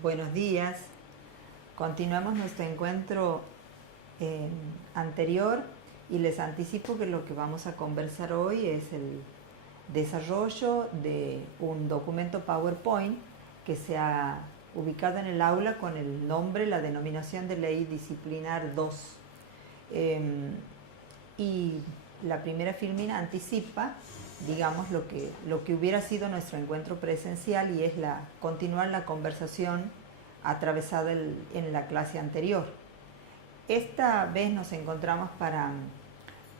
Buenos días. Continuamos nuestro encuentro anterior y les anticipo que lo que vamos a conversar hoy es el desarrollo de un documento PowerPoint que se ha ubicado en el aula con el nombre, la denominación de ley disciplinar 2. Y la primera filmina anticipa, digamos, lo que hubiera sido nuestro encuentro presencial, y es continuar la conversación atravesada en la clase anterior. Esta vez nos encontramos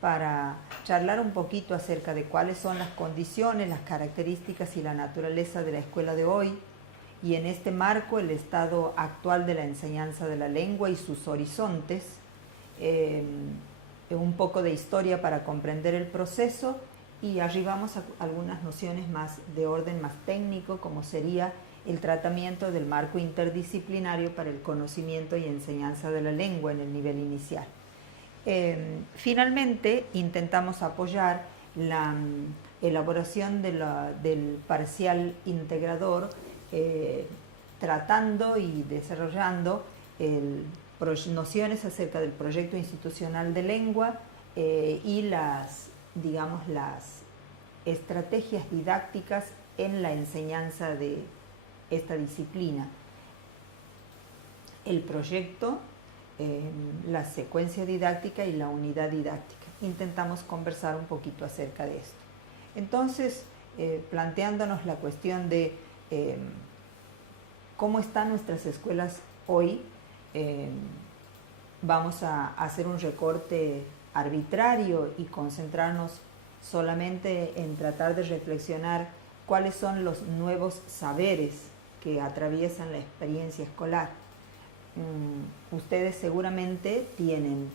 para charlar un poquito acerca de cuáles son las condiciones, las características y la naturaleza de la escuela de hoy, y en este marco el estado actual de la enseñanza de la lengua y sus horizontes, un poco de historia para comprender el proceso, y arribamos a algunas nociones más de orden más técnico, como sería el tratamiento del marco interdisciplinario para el conocimiento y enseñanza de la lengua en el nivel inicial. Finalmente, intentamos apoyar la elaboración del parcial integrador, tratando y desarrollando nociones acerca del proyecto institucional de lengua y las estrategias didácticas en la enseñanza de esta disciplina. El proyecto, la secuencia didáctica y la unidad didáctica. Intentamos conversar un poquito acerca de esto. Entonces, planteándonos la cuestión de cómo están nuestras escuelas hoy, vamos a hacer un recorte arbitrario y concentrarnos solamente en tratar de reflexionar cuáles son los nuevos saberes que atraviesan la experiencia escolar. Ustedes seguramente tienen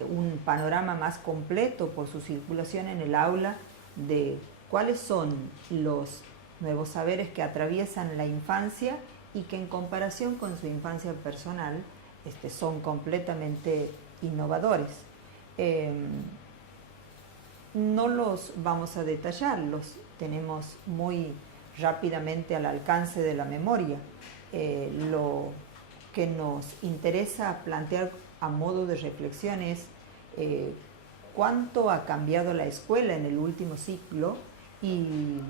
un panorama más completo por su circulación en el aula de cuáles son los nuevos saberes que atraviesan la infancia y que en comparación con su infancia personal son completamente innovadores. No los vamos a detallar, los tenemos muy rápidamente al alcance de la memoria. Lo que nos interesa plantear a modo de reflexión es cuánto ha cambiado la escuela en el último ciclo y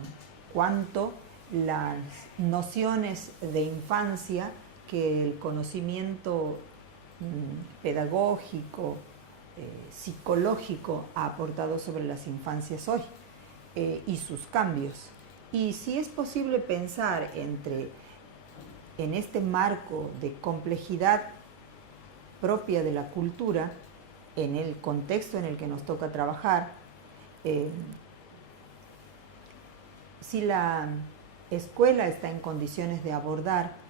cuánto las nociones de infancia que el conocimiento pedagógico, psicológico ha aportado sobre las infancias hoy y sus cambios. Y si es posible pensar en este marco de complejidad propia de la cultura, en el contexto en el que nos toca trabajar, si la escuela está en condiciones de abordar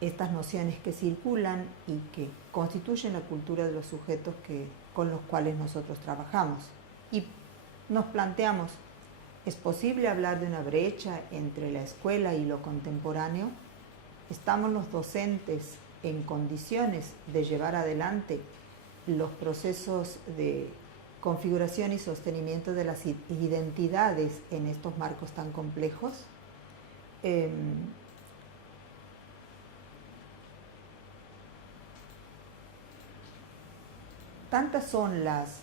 estas nociones que circulan y que constituyen la cultura de los sujetos con los cuales nosotros trabajamos. Y nos planteamos, ¿es posible hablar de una brecha entre la escuela y lo contemporáneo? ¿Estamos los docentes en condiciones de llevar adelante los procesos de configuración y sostenimiento de las identidades en estos marcos tan complejos? Tantas son las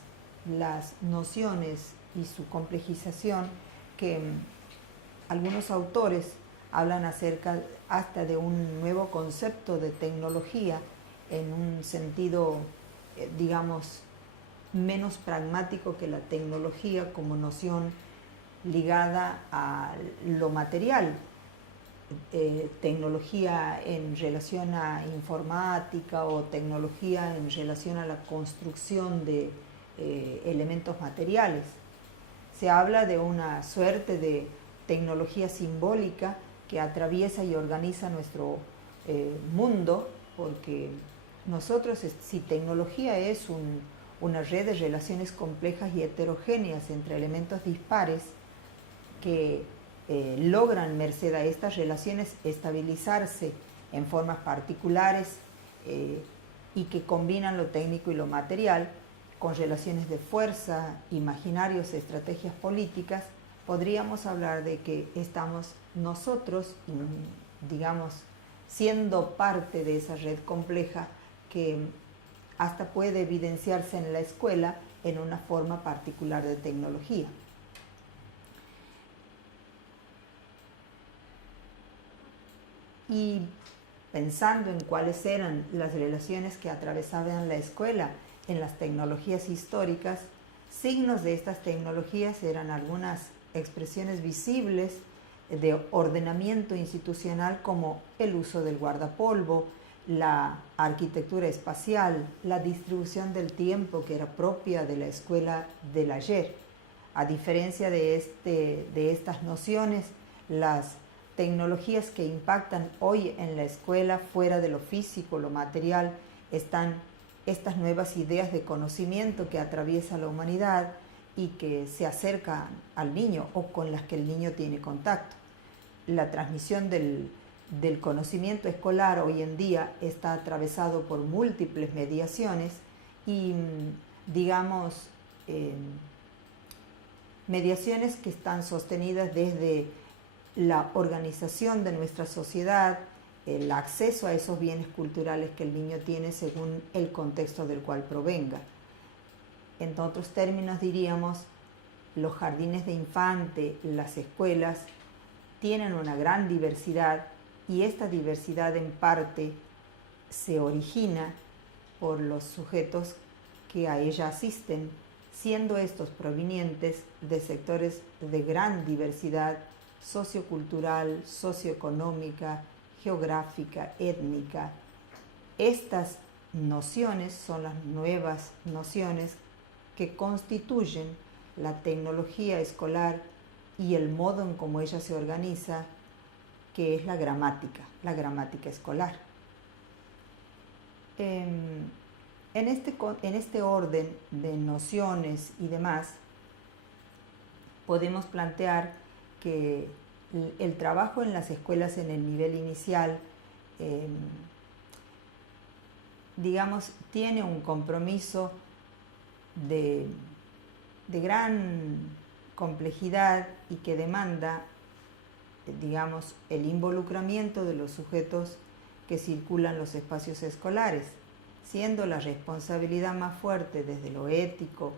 nociones y su complejización que algunos autores hablan acerca hasta de un nuevo concepto de tecnología en un sentido, digamos, menos pragmático que la tecnología como noción ligada a lo material. Tecnología en relación a informática o tecnología en relación a la construcción de elementos materiales. Se habla de una suerte de tecnología simbólica que atraviesa y organiza nuestro mundo, porque nosotros, si tecnología es una red de relaciones complejas y heterogéneas entre elementos dispares que logran, merced a estas relaciones, estabilizarse en formas particulares y que combinan lo técnico y lo material con relaciones de fuerza, imaginarios, estrategias políticas, podríamos hablar de que estamos nosotros, digamos, siendo parte de esa red compleja que hasta puede evidenciarse en la escuela en una forma particular de tecnología. Y pensando en cuáles eran las relaciones que atravesaban la escuela en las tecnologías históricas, signos de estas tecnologías eran algunas expresiones visibles de ordenamiento institucional como el uso del guardapolvo, la arquitectura espacial, la distribución del tiempo que era propia de la escuela del ayer. A diferencia de estas nociones, las tecnologías que impactan hoy en la escuela, fuera de lo físico, lo material, están estas nuevas ideas de conocimiento que atraviesa la humanidad y que se acercan al niño o con las que el niño tiene contacto. La transmisión del conocimiento escolar hoy en día está atravesado por múltiples mediaciones y, digamos, mediaciones que están sostenidas desde la organización de nuestra sociedad, el acceso a esos bienes culturales que el niño tiene según el contexto del cual provenga. En otros términos diríamos, los jardines de infante, las escuelas, tienen una gran diversidad y esta diversidad en parte se origina por los sujetos que a ella asisten, siendo estos provenientes de sectores de gran diversidad sociocultural, socioeconómica, geográfica, étnica. Estas nociones son las nuevas nociones que constituyen la tecnología escolar y el modo en cómo ella se organiza, que es la gramática escolar. En este orden de nociones y demás, podemos plantear que el trabajo en las escuelas en el nivel inicial, digamos, tiene un compromiso de gran complejidad y que demanda, digamos, el involucramiento de los sujetos que circulan los espacios escolares, siendo la responsabilidad más fuerte desde lo ético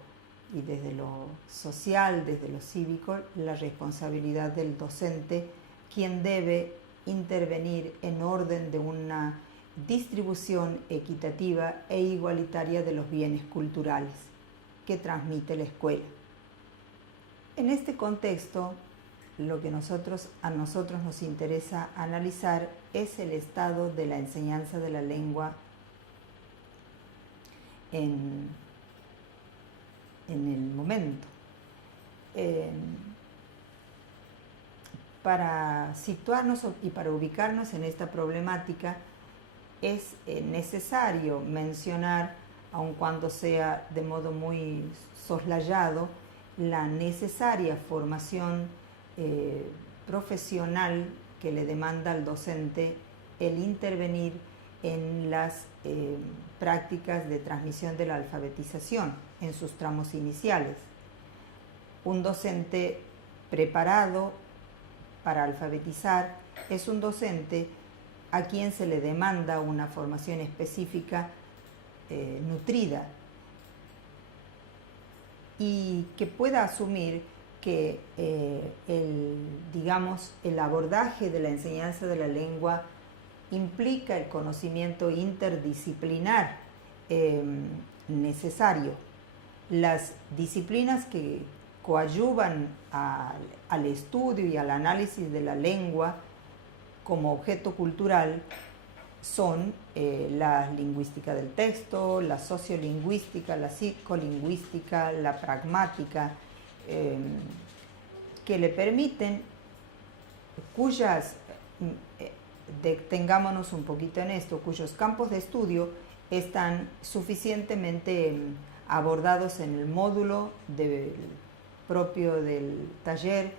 y desde lo social, desde lo cívico, la responsabilidad del docente, quien debe intervenir en orden de una distribución equitativa e igualitaria de los bienes culturales que transmite la escuela. En este contexto, lo que a nosotros nos interesa analizar es el estado de la enseñanza de la lengua en el momento. Para situarnos y para ubicarnos en esta problemática es necesario mencionar, aun cuando sea de modo muy soslayado, la necesaria formación profesional que le demanda al docente el intervenir en las prácticas de transmisión de la alfabetización en sus tramos iniciales. Un docente preparado para alfabetizar es un docente a quien se le demanda una formación específica nutrida y que pueda asumir que el abordaje de la enseñanza de la lengua implica el conocimiento interdisciplinar necesario. Las disciplinas que coadyuvan al estudio y al análisis de la lengua como objeto cultural son la lingüística del texto, la sociolingüística, la psicolingüística, la pragmática, que le permiten, detengámonos un poquito en esto, cuyos campos de estudio están suficientemente abordados en el módulo propio del taller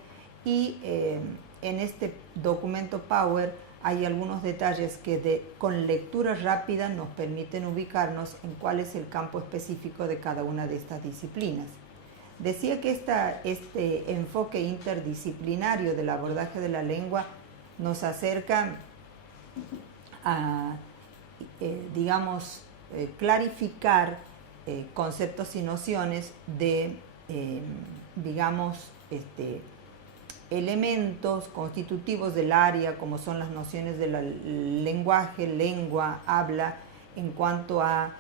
y en este documento Power hay algunos detalles que con lectura rápida nos permiten ubicarnos en cuál es el campo específico de cada una de estas disciplinas. Decía que este enfoque interdisciplinario del abordaje de la lengua nos acerca a, digamos, clarificar conceptos y nociones de, digamos, elementos constitutivos del área, como son las nociones del lenguaje, lengua, habla, en cuanto a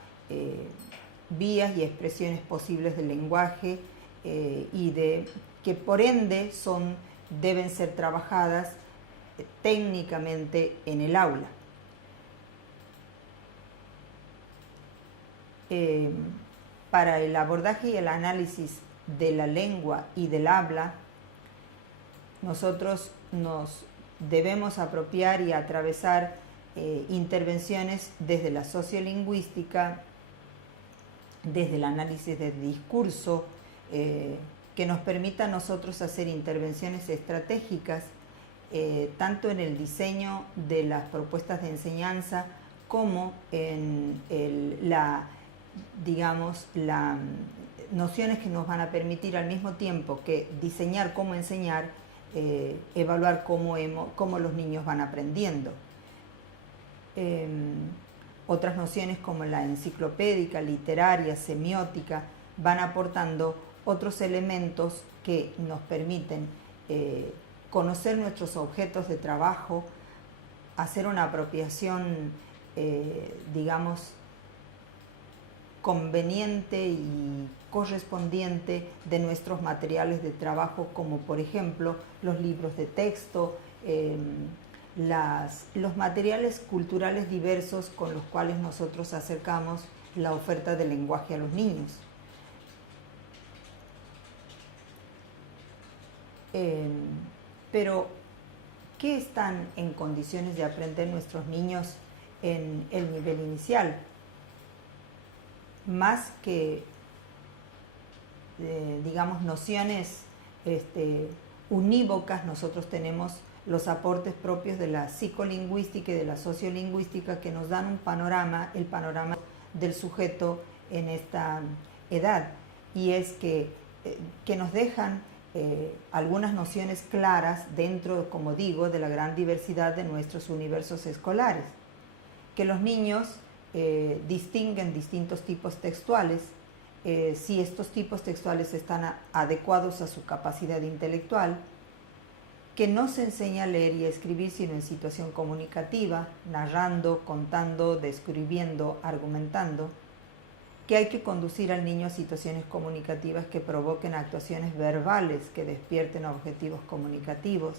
vías y expresiones posibles del lenguaje y de que por ende deben ser trabajadas técnicamente en el aula. Para el abordaje y el análisis de la lengua y del habla, nosotros nos debemos apropiar y atravesar intervenciones desde la sociolingüística, desde el análisis del discurso, que nos permita a nosotros hacer intervenciones estratégicas, tanto en el diseño de las propuestas de enseñanza como en las nociones que nos van a permitir al mismo tiempo que diseñar cómo enseñar, evaluar cómo los niños van aprendiendo. Otras nociones como la enciclopédica, literaria, semiótica, van aportando otros elementos que nos permiten conocer nuestros objetos de trabajo, hacer una apropiación, digamos, conveniente y correspondiente de nuestros materiales de trabajo, como por ejemplo los libros de texto, los materiales culturales diversos con los cuales nosotros acercamos la oferta del lenguaje a los niños. Pero, ¿qué están en condiciones de aprender nuestros niños en el nivel inicial? Más que, digamos, nociones unívocas, nosotros tenemos los aportes propios de la psicolingüística y de la sociolingüística que nos dan el panorama del sujeto en esta edad, y es que nos dejan algunas nociones claras dentro, como digo, de la gran diversidad de nuestros universos escolares, que los niños distinguen distintos tipos textuales, si estos tipos textuales están adecuados a su capacidad intelectual, que no se enseña a leer y a escribir sino en situación comunicativa, narrando, contando, describiendo, argumentando, que hay que conducir al niño a situaciones comunicativas que provoquen actuaciones verbales que despierten objetivos comunicativos,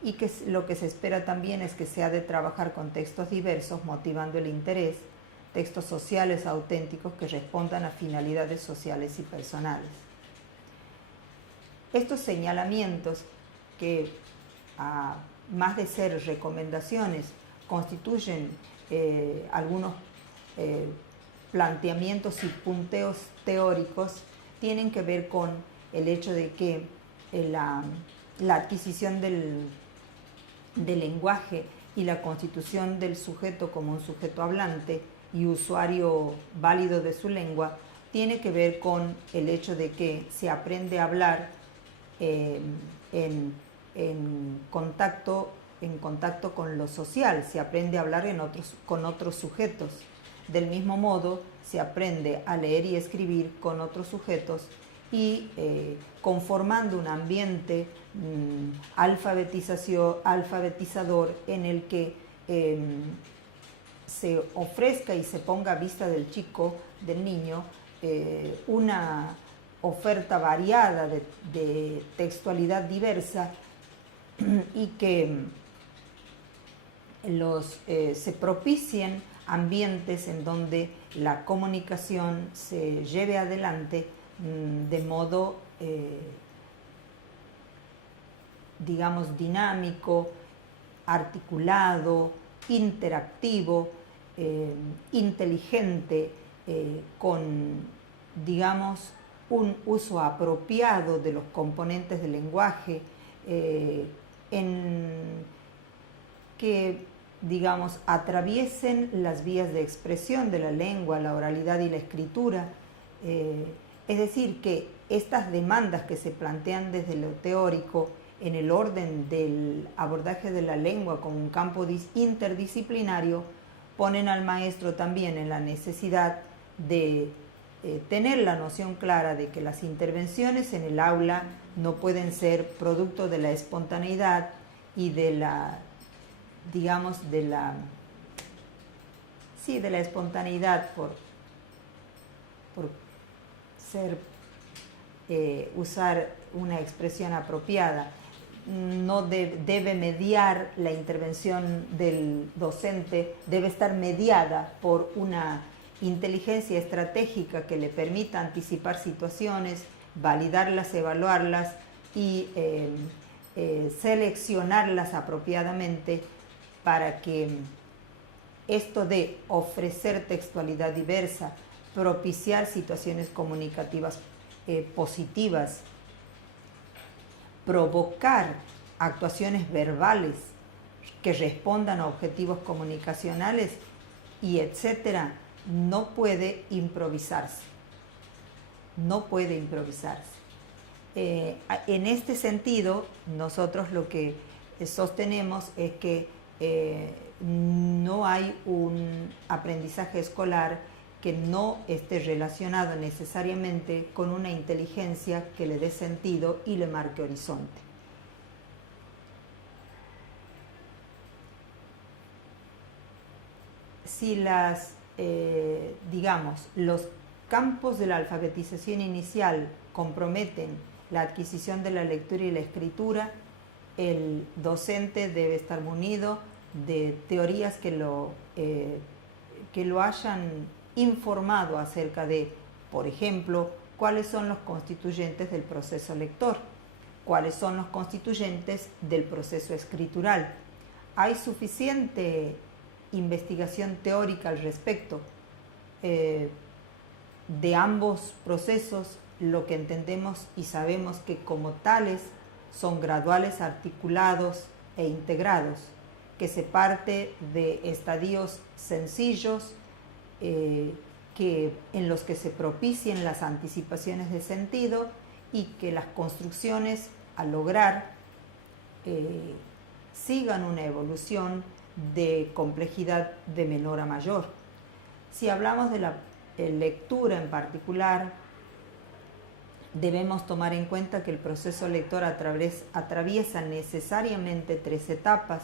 y que lo que se espera también es que se ha de trabajar con textos diversos motivando el interés, textos sociales auténticos que respondan a finalidades sociales y personales. Estos señalamientos, que más de ser recomendaciones, constituyen algunos planteamientos y punteos teóricos, tienen que ver con el hecho de que la adquisición del lenguaje y la constitución del sujeto como un sujeto hablante y usuario válido de su lengua tiene que ver con el hecho de que se aprende a hablar en contacto con lo social, se aprende a hablar con otros sujetos. Del mismo modo, se aprende a leer y escribir con otros sujetos y conformando un ambiente alfabetizador en el que se ofrezca y se ponga a vista del chico, del niño, una oferta variada de textualidad diversa, y que se propicien ambientes en donde la comunicación se lleve adelante de modo, digamos, dinámico, articulado, interactivo, inteligente, con, digamos, un uso apropiado de los componentes del lenguaje, que, digamos, atraviesen las vías de expresión de la lengua, la oralidad y la escritura. Es decir, que estas demandas que se plantean desde lo teórico en el orden del abordaje de la lengua como un campo interdisciplinario, ponen al maestro también en la necesidad de tener la noción clara de que las intervenciones en el aula no pueden ser producto de la espontaneidad y de la, digamos, de la espontaneidad por usar una expresión apropiada. No debe mediar la intervención del docente, debe estar mediada por una inteligencia estratégica que le permita anticipar situaciones, validarlas, evaluarlas y seleccionarlas apropiadamente para que esto de ofrecer textualidad diversa, propiciar situaciones comunicativas positivas, provocar actuaciones verbales que respondan a objetivos comunicacionales y etcétera, no puede improvisarse. No puede improvisarse. En este sentido, nosotros lo que sostenemos es que no hay un aprendizaje escolar que no esté relacionado necesariamente con una inteligencia que le dé sentido y le marque horizonte. Si los campos de la alfabetización inicial comprometen la adquisición de la lectura y la escritura, el docente debe estar munido de teorías que lo hayan informado acerca de, por ejemplo, cuáles son los constituyentes del proceso lector, cuáles son los constituyentes del proceso escritural. Hay suficiente investigación teórica al respecto de ambos procesos. Lo que entendemos y sabemos que como tales son graduales, articulados e integrados, que se parte de estadios sencillos en los que se propicien las anticipaciones de sentido y que las construcciones a lograr sigan una evolución de complejidad de menor a mayor. Si hablamos de la lectura en particular, debemos tomar en cuenta que el proceso lector atraviesa necesariamente 3 etapas: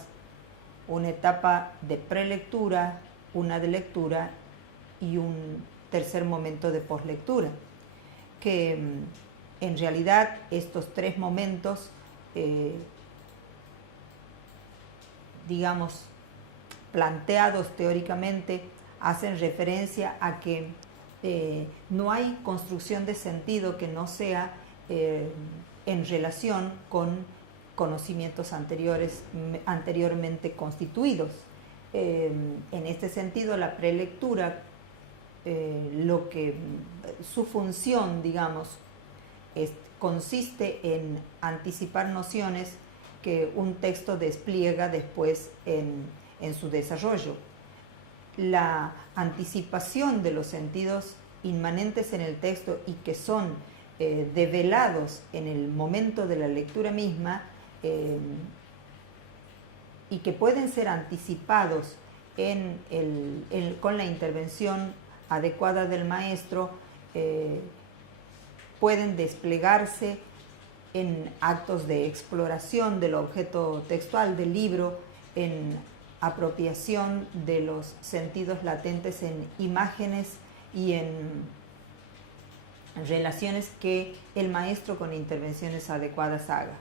una etapa de prelectura, una de lectura y un tercer momento de poslectura, que en realidad estos 3 momentos, planteados teóricamente, hacen referencia a que no hay construcción de sentido que no sea en relación con conocimientos anteriormente constituidos. En este sentido, la prelectura, su función, consiste en anticipar nociones que un texto despliega después en su desarrollo. La anticipación de los sentidos inmanentes en el texto y que son develados en el momento de la lectura misma y que pueden ser anticipados con la intervención adecuada del maestro, pueden desplegarse en actos de exploración del objeto textual del libro, en apropiación de los sentidos latentes en imágenes y en relaciones que el maestro con intervenciones adecuadas haga.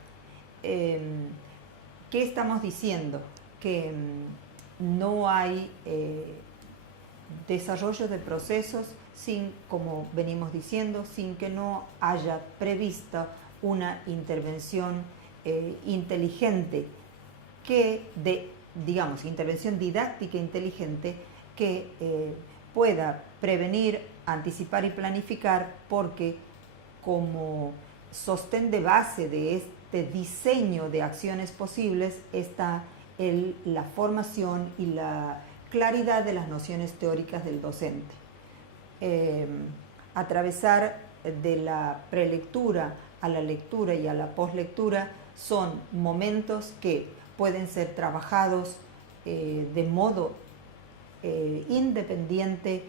¿Qué estamos diciendo? Que no hay desarrollo de procesos como venimos diciendo, sin que no haya prevista una intervención inteligente intervención didáctica inteligente que pueda prevenir, anticipar y planificar, porque como sostén de base de este diseño de acciones posibles está la formación y la claridad de las nociones teóricas del docente. Atravesar de la prelectura a la lectura y a la poslectura son momentos que pueden ser trabajados de modo independiente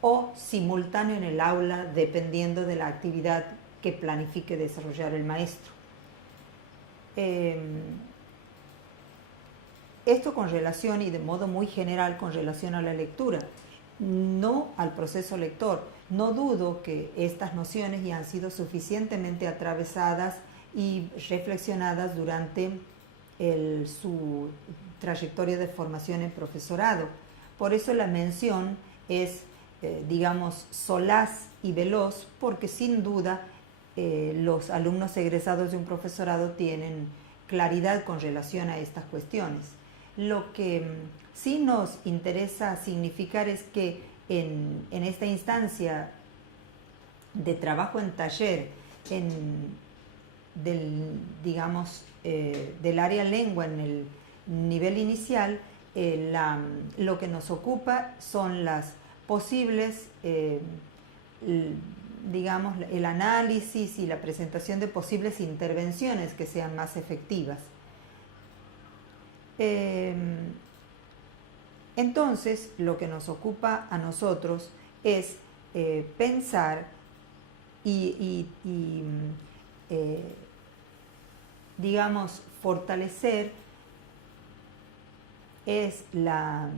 o simultáneo en el aula, dependiendo de la actividad que planifique desarrollar el maestro. Esto con relación, y de modo muy general, con relación a la lectura, no al proceso lector. No dudo que estas nociones ya han sido suficientemente atravesadas y reflexionadas durante su trayectoria de formación en profesorado. Por eso la mención es, digamos, solaz y veloz, porque sin duda los alumnos egresados de un profesorado tienen claridad con relación a estas cuestiones. Lo que sí nos interesa significar es que en esta instancia de trabajo en taller, del área lengua en el nivel inicial, lo que nos ocupa son las posibles, digamos, el análisis y la presentación de posibles intervenciones que sean más efectivas. Entonces, lo que nos ocupa a nosotros es pensar digamos, fortalecer es la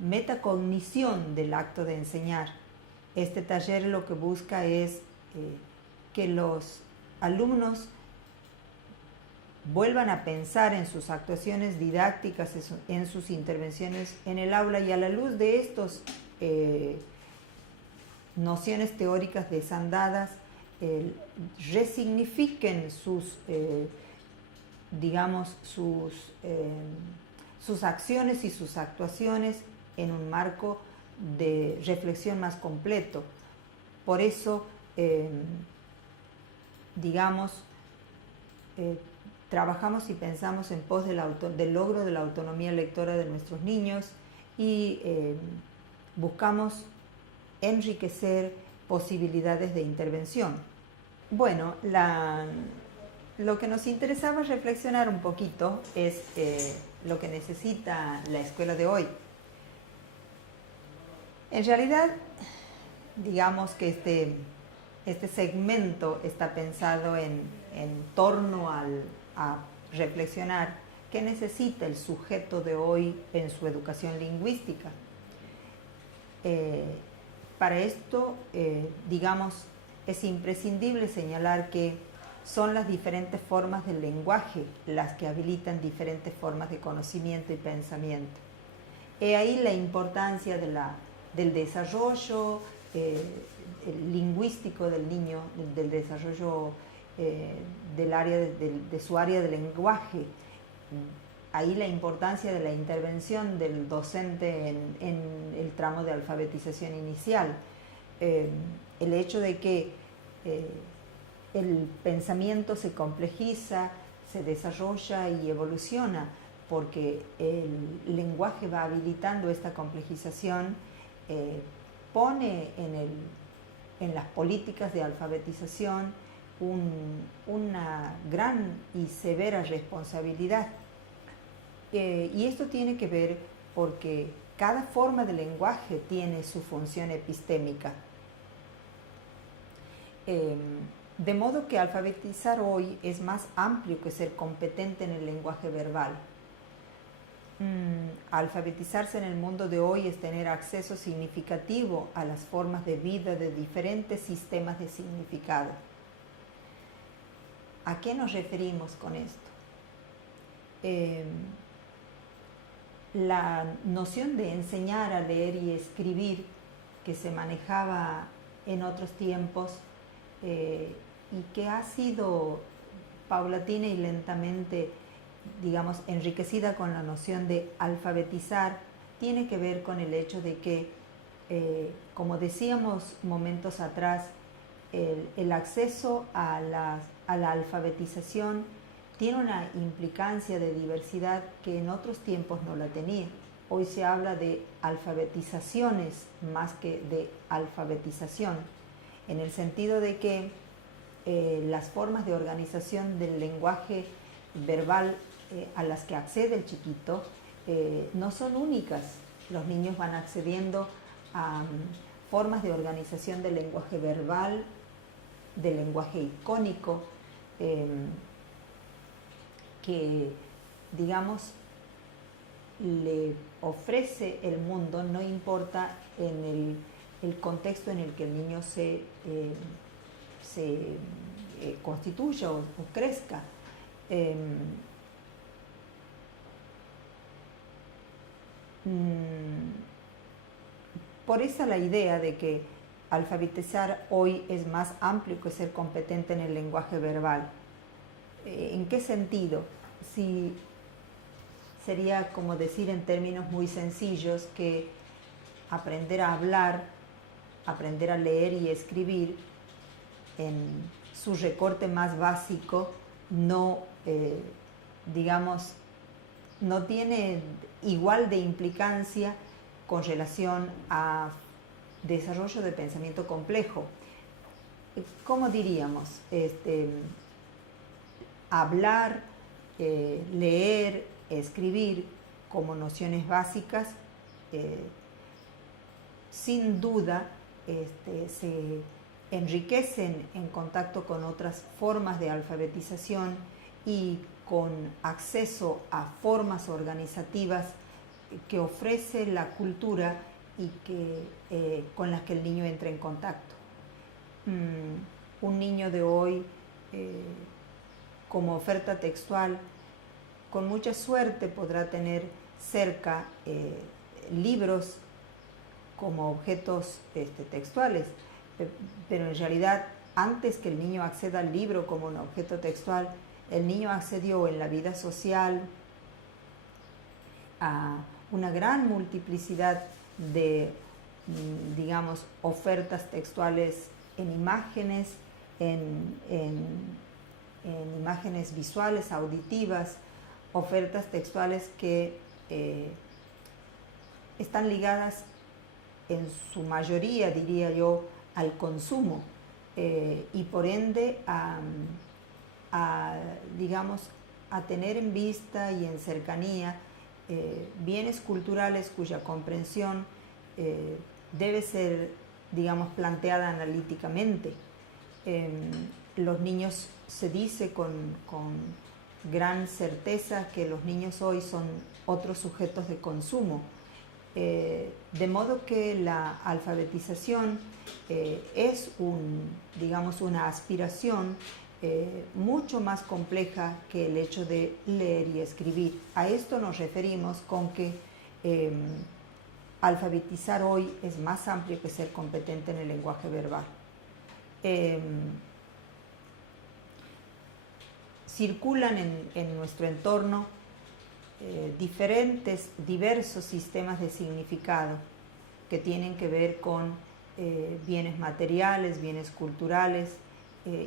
metacognición del acto de enseñar. Este taller lo que busca es que los alumnos vuelvan a pensar en sus actuaciones didácticas, en sus intervenciones en el aula, y a la luz de estas nociones teóricas desandadas, resignifiquen sus acciones y sus actuaciones en un marco de reflexión más completo. Por eso, trabajamos y pensamos en pos del logro de la autonomía lectora de nuestros niños, y buscamos enriquecer posibilidades de intervención. Bueno, lo que nos interesaba reflexionar un poquito es lo que necesita la escuela de hoy. En realidad, digamos que este segmento está pensado en torno a reflexionar qué necesita el sujeto de hoy en su educación lingüística. Para esto, es imprescindible señalar que son las diferentes formas del lenguaje las que habilitan diferentes formas de conocimiento y pensamiento. He ahí la importancia del desarrollo lingüístico del niño, del desarrollo de su área de lenguaje. Ahí la importancia de la intervención del docente en el tramo de alfabetización inicial. El hecho de que el pensamiento se complejiza, se desarrolla y evoluciona, porque el lenguaje va habilitando esta complejización, pone en las políticas de alfabetización una gran y severa responsabilidad. Y esto tiene que ver porque cada forma de lenguaje tiene su función epistémica. De modo que alfabetizar hoy es más amplio que ser competente en el lenguaje verbal. Alfabetizarse en el mundo de hoy es tener acceso significativo a las formas de vida de diferentes sistemas de significado. ¿A qué nos referimos con esto? La noción de enseñar a leer y escribir, que se manejaba en otros tiempos y que ha sido paulatina y lentamente, enriquecida con la noción de alfabetizar, tiene que ver con el hecho de que, como decíamos momentos atrás, el acceso a la alfabetización tiene una implicancia de diversidad que en otros tiempos no la tenía. Hoy se habla de alfabetizaciones más que de alfabetización, en el sentido de que las formas de organización del lenguaje verbal a las que accede el chiquito no son únicas. Los niños van accediendo a formas de organización del lenguaje verbal, del lenguaje icónico, que, digamos, le ofrece el mundo, no importa en el contexto en el que el niño se constituya o crezca. Por eso la idea de que alfabetizar hoy es más amplio que ser competente en el lenguaje verbal. ¿En qué sentido? Si sería como decir en términos muy sencillos que aprender a hablar, aprender a leer y escribir en su recorte más básico no, digamos, no tiene igual de implicancia con relación a desarrollo de pensamiento complejo. ¿Cómo diríamos? Hablar, leer, escribir como nociones básicas, sin duda se enriquecen en contacto con otras formas de alfabetización y con acceso a formas organizativas que ofrece la cultura y con las que el niño entra en contacto. Un niño de hoy, como oferta textual, con mucha suerte podrá tener cerca libros como objetos textuales, pero en realidad antes que el niño acceda al libro como un objeto textual, el niño accedió en la vida social a una gran multiplicidad de, digamos, ofertas textuales en imágenes, en imágenes visuales, auditivas, ofertas textuales que están ligadas en su mayoría, diría yo, al consumo y por ende digamos, a tener en vista y en cercanía bienes culturales cuya comprensión debe ser, digamos, planteada analíticamente. Los niños, se dice con gran certeza que los niños hoy son otros sujetos de consumo, de modo que la alfabetización es digamos, una aspiración mucho más compleja que el hecho de leer y escribir. A esto nos referimos con que alfabetizar hoy es más amplio que ser competente en el lenguaje verbal. Circulan en nuestro entorno diversos sistemas de significado que tienen que ver con bienes materiales, bienes culturales,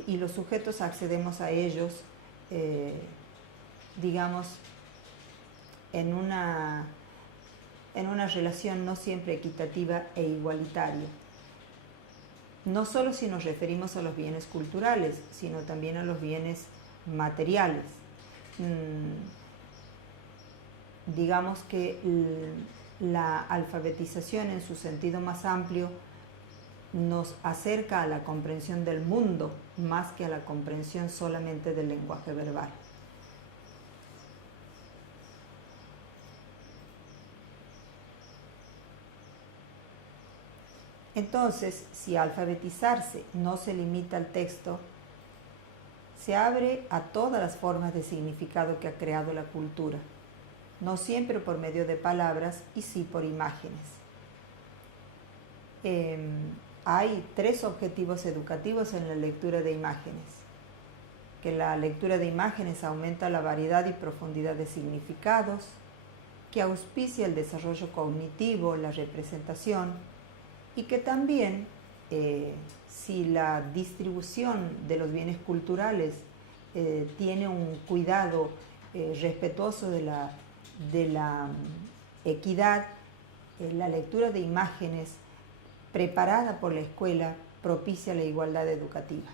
y los sujetos accedemos a ellos, digamos, en una relación no siempre equitativa e igualitaria. No solo si nos referimos a los bienes culturales, sino también a los bienes materiales. Digamos que la alfabetización en su sentido más amplio nos acerca a la comprensión del mundo más que a la comprensión solamente del lenguaje verbal. Entonces, si alfabetizarse no se limita al texto, se abre a todas las formas de significado que ha creado la cultura, no siempre por medio de palabras y sí por imágenes. Hay 3 objetivos educativos en la lectura de imágenes. Que la lectura de imágenes aumenta la variedad y profundidad de significados, que auspicia el desarrollo cognitivo, la representación, y que también, si la distribución de los bienes culturales tiene un cuidado respetuoso de la equidad, la lectura de imágenes preparada por la escuela propicia la igualdad educativa.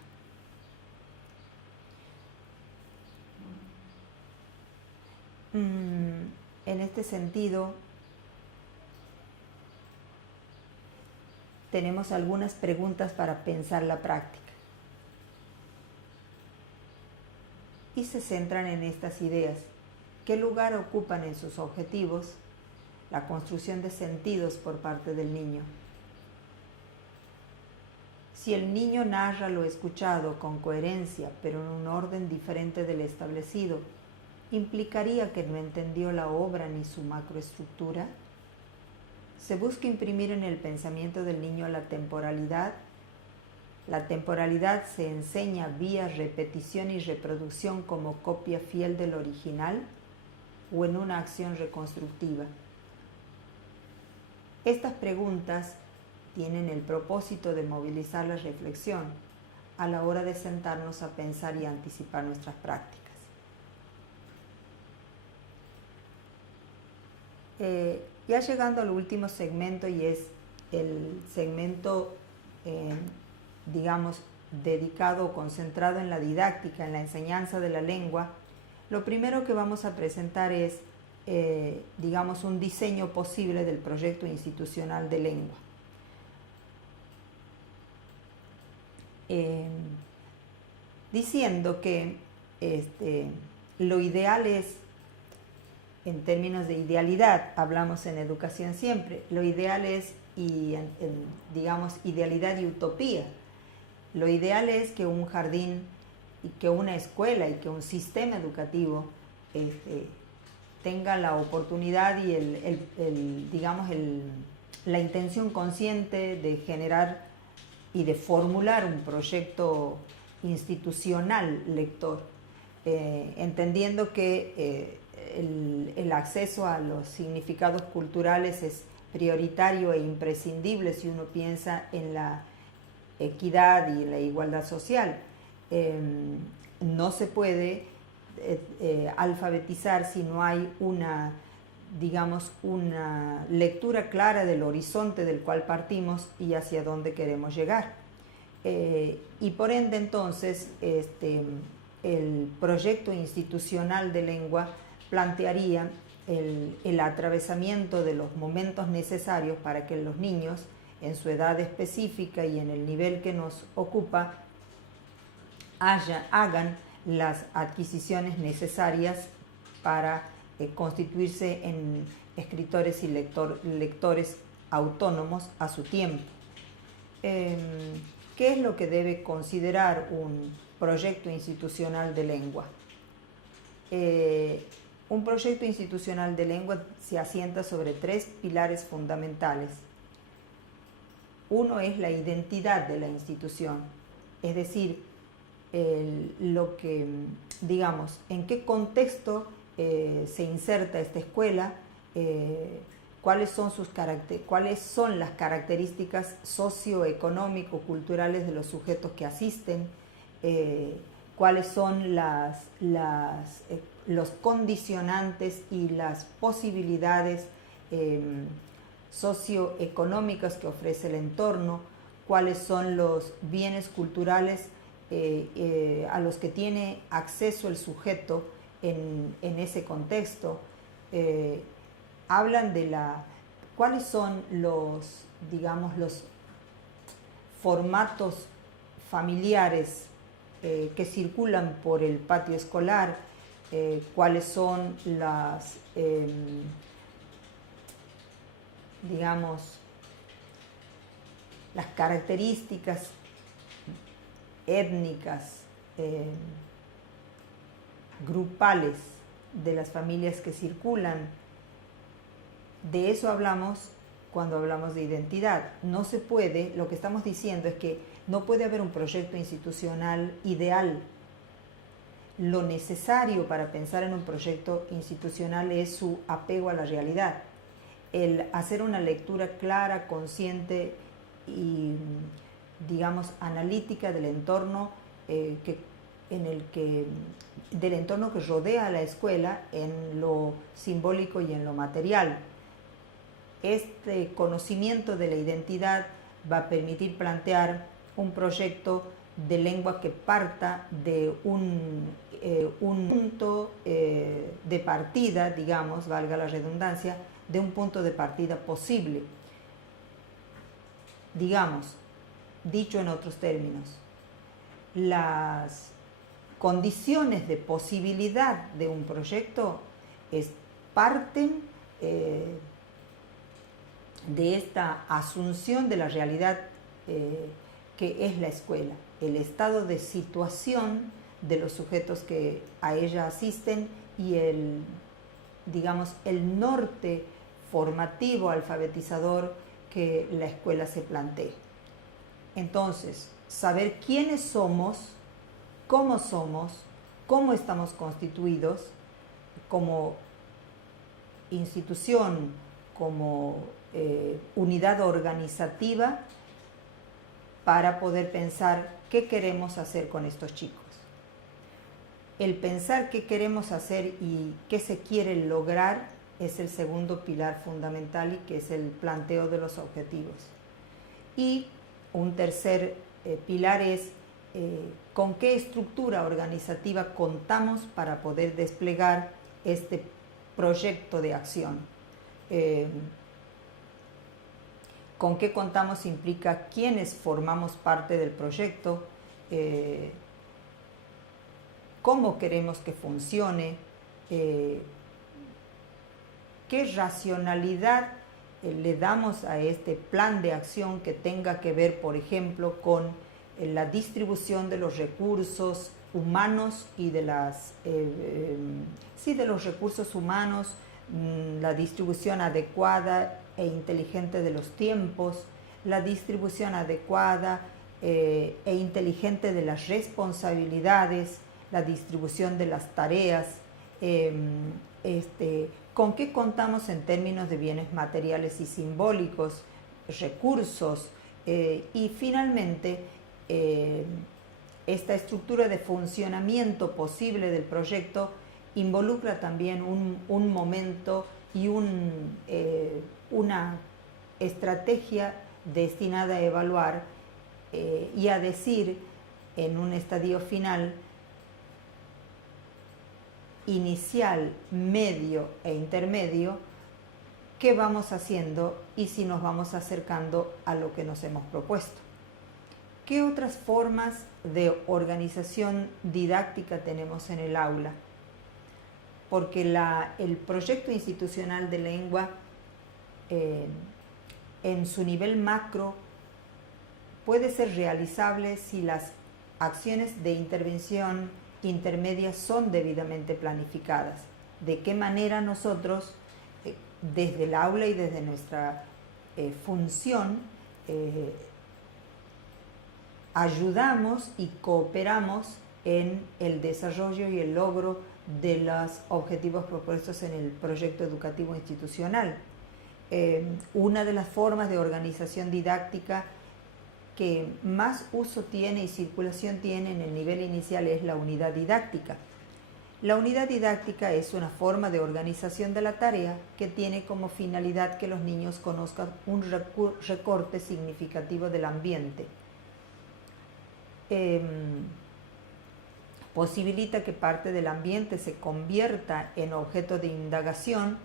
En este sentido, tenemos algunas preguntas para pensar la práctica. Y se centran en estas ideas. ¿Qué lugar ocupan en sus objetivos la construcción de sentidos por parte del niño? Si el niño narra lo escuchado con coherencia, pero en un orden diferente del establecido, ¿implicaría que no entendió la obra ni su macroestructura? ¿Se busca imprimir en el pensamiento del niño la temporalidad? La temporalidad se enseña vía repetición y reproducción como copia fiel del original o en una acción reconstructiva. Estas preguntas tienen el propósito de movilizar la reflexión a la hora de sentarnos a pensar y anticipar nuestras prácticas. Ya llegando al último segmento, y es el segmento digamos, dedicado o concentrado en la didáctica, en la enseñanza de la lengua, lo primero que vamos a presentar es, digamos, un diseño posible del proyecto institucional de lengua. Diciendo que lo ideal es, en términos de idealidad, hablamos en educación siempre, lo ideal es, digamos, idealidad y utopía. Lo ideal es que un jardín y que una escuela y que un sistema educativo tenga la oportunidad y digamos, la intención consciente de generar y de formular un proyecto institucional lector, entendiendo que el acceso a los significados culturales es prioritario e imprescindible si uno piensa en la equidad y la igualdad social. No se puede alfabetizar si no hay una, digamos, una lectura clara del horizonte del cual partimos y hacia dónde queremos llegar. Y por ende, entonces, el proyecto institucional de lengua plantearía el atravesamiento de los momentos necesarios para que los niños, en su edad específica y en el nivel que nos ocupa, hagan las adquisiciones necesarias para constituirse en escritores y lectores autónomos a su tiempo. ¿Qué es lo que debe considerar un proyecto institucional de lengua? Un proyecto institucional de lengua se asienta sobre 3 pilares fundamentales. Uno es la identidad de la institución, es decir, lo que, digamos, en qué contexto se inserta esta escuela, cuáles son las características socioeconómico-culturales de los sujetos que asisten, cuáles son los condicionantes y las posibilidades socioeconómicas que ofrece el entorno, cuáles son los bienes culturales a los que tiene acceso el sujeto en ese contexto. Hablan de cuáles son los, digamos, los formatos familiares que circulan por el patio escolar, cuáles son las, digamos, las características étnicas, grupales de las familias que circulan. De eso hablamos cuando hablamos de identidad. No se puede, lo que estamos diciendo es que no puede haber un proyecto institucional ideal. Lo necesario para pensar en un proyecto institucional es su apego a la realidad, el hacer una lectura clara, consciente y, digamos, analítica del entorno del entorno que rodea a la escuela en lo simbólico y en lo material. Este conocimiento de la identidad va a permitir plantear un proyecto de lengua que parta de un punto de partida, digamos, valga la redundancia, de un punto de partida posible. Digamos, dicho en otros términos, las condiciones de posibilidad de un proyecto parten de esta asunción de la realidad que es la escuela, el estado de situación de los sujetos que a ella asisten y digamos, el norte formativo, alfabetizador que la escuela se plantee. Entonces, saber quiénes somos, cómo estamos constituidos como institución, como unidad organizativa, para poder pensar qué queremos hacer con estos chicos. El pensar qué queremos hacer y qué se quiere lograr es el segundo pilar fundamental, y que es el planteo de los objetivos. Y un tercer pilar es con qué estructura organizativa contamos para poder desplegar este proyecto de acción. Con qué contamos implica quiénes formamos parte del proyecto, cómo queremos que funcione, qué racionalidad le damos a este plan de acción que tenga que ver, por ejemplo, con la distribución de los recursos humanos y de los recursos humanos, la distribución adecuada e inteligente de los tiempos, la distribución adecuada e inteligente de las responsabilidades, la distribución de las tareas, con qué contamos en términos de bienes materiales y simbólicos, recursos, y finalmente esta estructura de funcionamiento posible del proyecto involucra también un momento y una estrategia destinada a evaluar y a decir en un estadio final, inicial, medio e intermedio, qué vamos haciendo y si nos vamos acercando a lo que nos hemos propuesto. ¿Qué otras formas de organización didáctica tenemos en el aula? Porque el proyecto institucional de lengua en su nivel macro puede ser realizable si las acciones de intervención intermedias son debidamente planificadas. De qué manera nosotros, desde el aula y desde nuestra función, ayudamos y cooperamos en el desarrollo y el logro de los objetivos propuestos en el proyecto educativo institucional. Una de las formas de organización didáctica que más uso tiene y circulación tiene en el nivel inicial es la unidad didáctica. La unidad didáctica es una forma de organización de la tarea que tiene como finalidad que los niños conozcan un recorte significativo del ambiente. Posibilita que parte del ambiente se convierta en objeto de indagación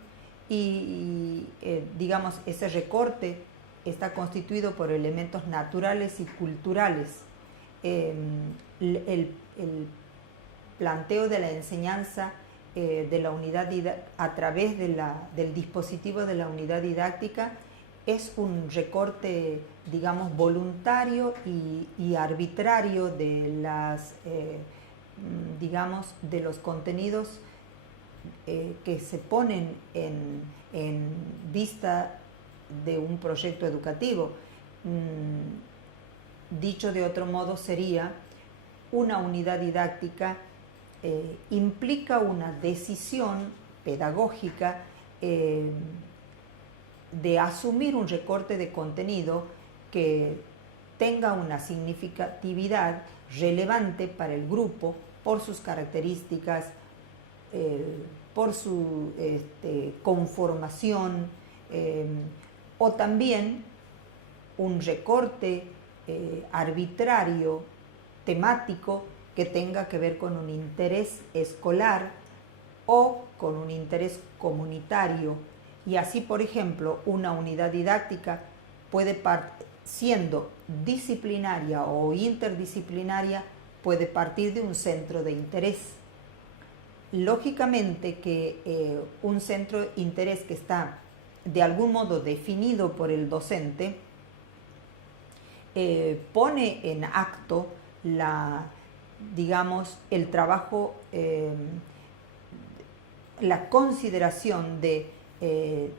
y digamos, ese recorte está constituido por elementos naturales y culturales. El planteo de la enseñanza de la unidad a través del dispositivo de la unidad didáctica es un recorte, digamos, voluntario y arbitrario de de los contenidos que se ponen en vista de un proyecto educativo. Dicho de otro modo, sería una unidad didáctica implica una decisión pedagógica de asumir un recorte de contenido que tenga una significatividad relevante para el grupo por sus características, por su conformación, o también un recorte arbitrario temático que tenga que ver con un interés escolar o con un interés comunitario. Y así, por ejemplo, una unidad didáctica puede, siendo disciplinaria o interdisciplinaria, puede partir de un centro de interés. Lógicamente que un centro de interés que está de algún modo definido por el docente pone en acto digamos, el trabajo, la consideración de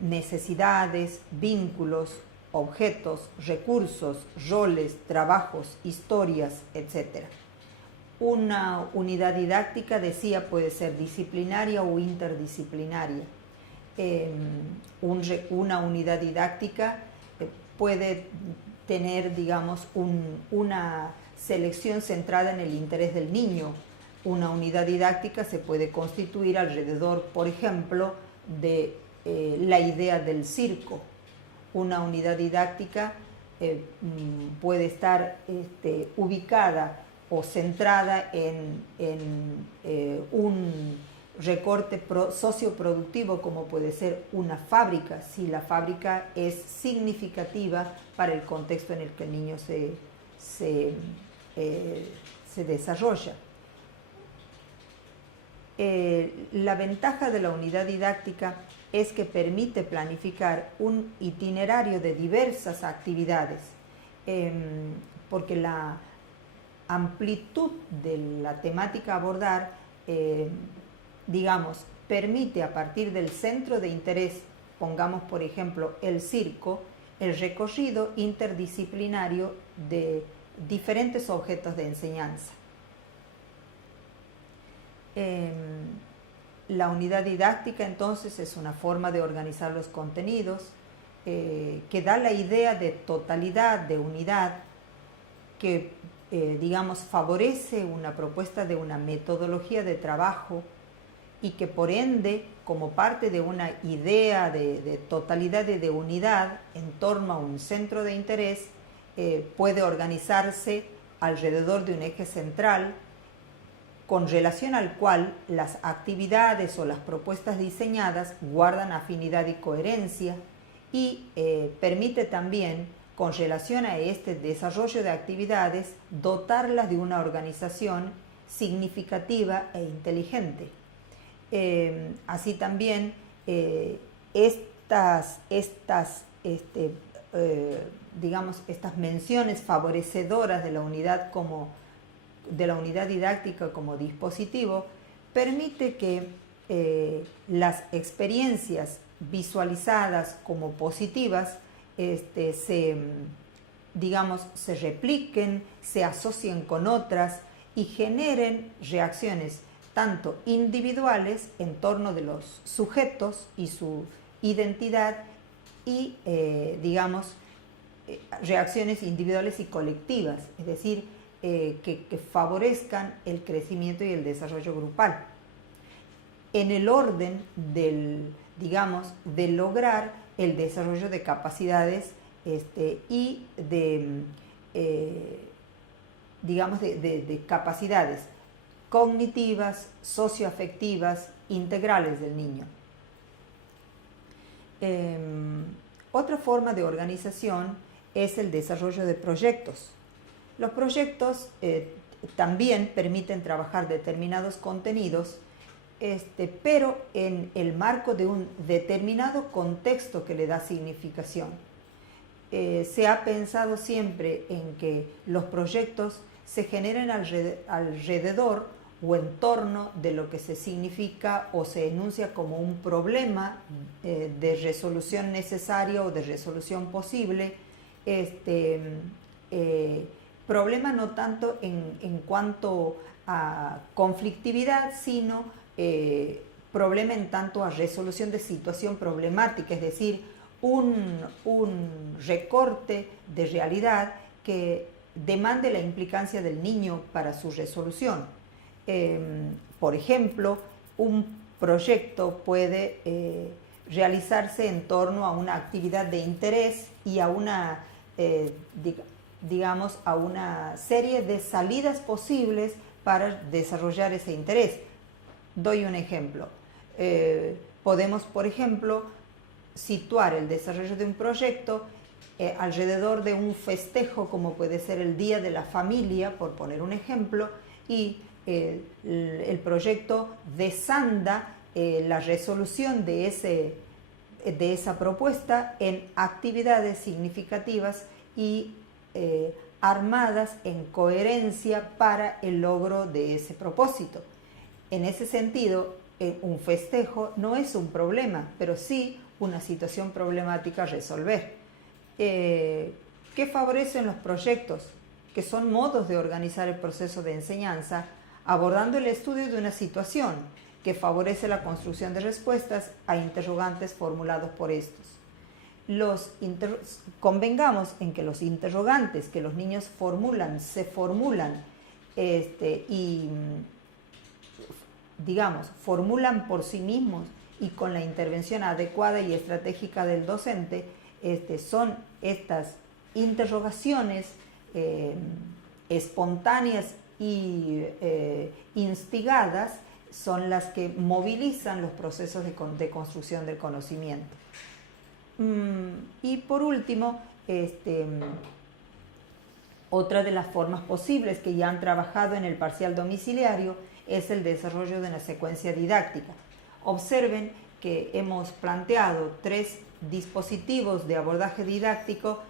necesidades, vínculos, objetos, recursos, roles, trabajos, historias, etc. Una unidad didáctica, decía, puede ser disciplinaria o interdisciplinaria. Una unidad didáctica puede tener, digamos, una selección centrada en el interés del niño. Una unidad didáctica se puede constituir alrededor, por ejemplo, de la idea del circo. Una unidad didáctica puede estar ubicada o centrada en un recorte socioproductivo, como puede ser una fábrica, si la fábrica es significativa para el contexto en el que el niño se desarrolla. La ventaja de la unidad didáctica es que permite planificar un itinerario de diversas actividades, porque la amplitud de la temática a abordar, digamos, permite a partir del centro de interés, pongamos por ejemplo el circo, el recorrido interdisciplinario de diferentes objetos de enseñanza. La unidad didáctica entonces es una forma de organizar los contenidos que da la idea de totalidad, de unidad, que digamos favorece una propuesta de una metodología de trabajo y que por ende, como parte de una idea de totalidad y de unidad en torno a un centro de interés, puede organizarse alrededor de un eje central con relación al cual las actividades o las propuestas diseñadas guardan afinidad y coherencia y permite también, con relación a este desarrollo de actividades, dotarlas de una organización significativa e inteligente. Así también digamos, estas menciones favorecedoras de la unidad didáctica como dispositivo permite que las experiencias visualizadas como positivas se repliquen, se asocien con otras y generen reacciones tanto individuales en torno de los sujetos y su identidad y, reacciones individuales y colectivas, es decir, que favorezcan el crecimiento y el desarrollo grupal, en el orden de lograr el desarrollo de capacidades y de capacidades cognitivas, socioafectivas, integrales del niño. Otra forma de organización es el desarrollo de proyectos. Los proyectos también permiten trabajar determinados contenidos, pero en el marco de un determinado contexto que le da significación. Se ha pensado siempre en que los proyectos se generen alrededor o en torno de lo que se significa o se enuncia como un problema de resolución necesaria o de resolución posible, problema no tanto en cuanto a conflictividad, sino problema en tanto a resolución de situación problemática, es decir, un recorte de realidad que demande la implicancia del niño para su resolución. Por ejemplo, un proyecto puede realizarse en torno a una actividad de interés y a una digamos, a una serie de salidas posibles para desarrollar ese interés. Doy un ejemplo. Podemos, por ejemplo, situar el desarrollo de un proyecto alrededor de un festejo, como puede ser el Día de la Familia, por poner un ejemplo, y el proyecto desanda la resolución de esa propuesta en actividades significativas y armadas en coherencia para el logro de ese propósito. En ese sentido, un festejo no es un problema, pero sí una situación problemática a resolver. ¿Qué favorecen los proyectos? Que son modos de organizar el proceso de enseñanza, abordando el estudio de una situación que favorece la construcción de respuestas a interrogantes formulados por estos. Convengamos en que los interrogantes que los niños se formulan y, digamos, formulan por sí mismos y con la intervención adecuada y estratégica del docente, son estas interrogaciones espontáneas y instigadas, son las que movilizan los procesos de construcción del conocimiento. Y por último, otra de las formas posibles que ya han trabajado en el parcial domiciliario es el desarrollo de una secuencia didáctica. Observen que hemos planteado 3 dispositivos de abordaje didáctico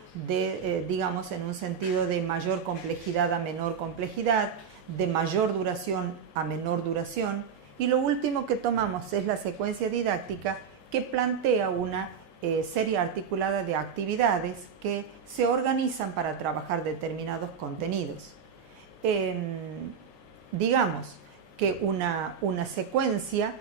digamos, en un sentido de mayor complejidad a menor complejidad, de mayor duración a menor duración, y lo último que tomamos es la secuencia didáctica, que plantea una serie articulada de actividades que se organizan para trabajar determinados contenidos. Digamos que una secuencia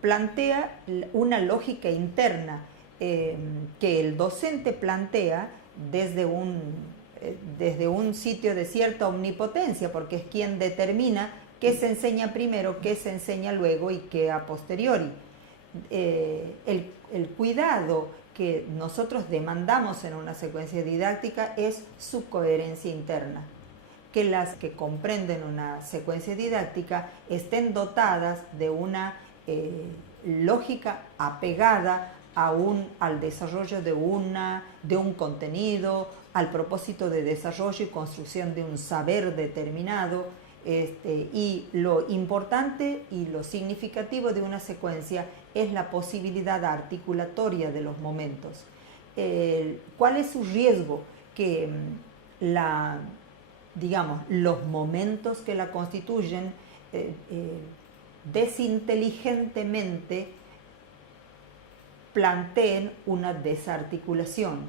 plantea una lógica interna que el docente plantea desde un sitio de cierta omnipotencia, porque es quien determina qué se enseña primero, qué se enseña luego y qué a posteriori. El cuidado que nosotros demandamos en una secuencia didáctica es su coherencia interna, que las que comprenden una secuencia didáctica estén dotadas de una lógica apegada al desarrollo de un contenido, al propósito de desarrollo y construcción de un saber determinado. Y lo importante y lo significativo de una secuencia es la posibilidad articulatoria de los momentos. ¿Cuál es su riesgo? Que los momentos que la constituyen desinteligentemente planteen una desarticulación.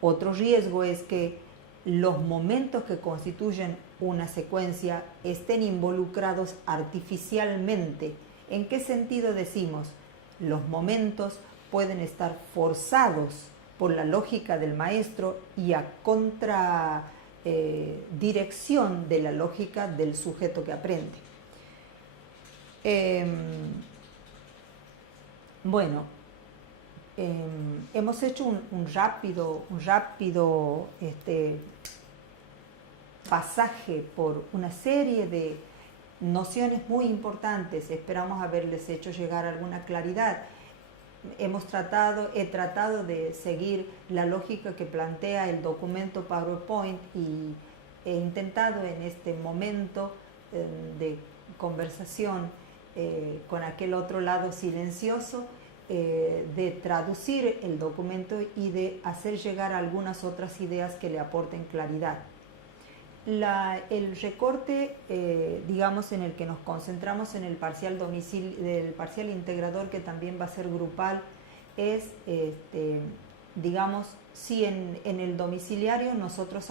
Otro riesgo es que los momentos que constituyen una secuencia estén involucrados artificialmente. ¿En qué sentido decimos? Los momentos pueden estar forzados por la lógica del maestro y a contradirección de la lógica del sujeto que aprende. Hemos hecho un rápido pasaje por una serie de nociones muy importantes. Esperamos haberles hecho llegar alguna claridad. He tratado de seguir la lógica que plantea el documento PowerPoint y he intentado en este momento de conversación con aquel otro lado silencioso de traducir el documento y de hacer llegar algunas otras ideas que le aporten claridad. El recorte, digamos, en el que nos concentramos en el parcial del parcial integrador, que también va a ser grupal, es, digamos, si en el domiciliario nosotros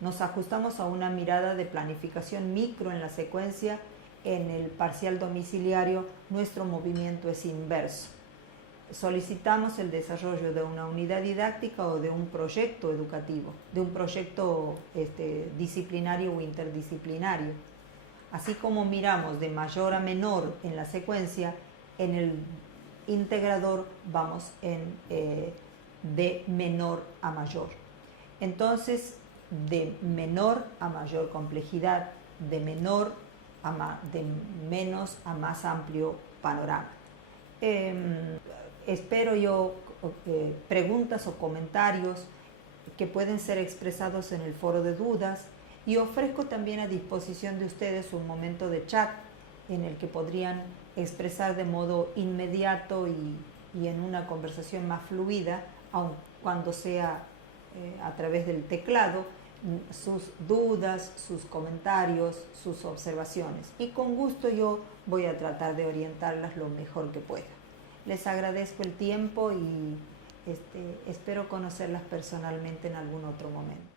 nos ajustamos a una mirada de planificación micro en la secuencia, en el parcial domiciliario nuestro movimiento es inverso. Solicitamos el desarrollo de una unidad didáctica o de un proyecto educativo, de un proyecto disciplinario o interdisciplinario. Así como miramos de mayor a menor en la secuencia, en el integrador vamos en de menor a mayor. Entonces, de menor a mayor complejidad, de menos a más amplio panorama. Espero yo preguntas o comentarios que pueden ser expresados en el foro de dudas, y ofrezco también a disposición de ustedes un momento de chat en el que podrían expresar de modo inmediato y en una conversación más fluida, aun cuando sea a través del teclado, sus dudas, sus comentarios, sus observaciones. Y con gusto yo voy a tratar de orientarlas lo mejor que pueda. Les agradezco el tiempo y espero conocerlas personalmente en algún otro momento.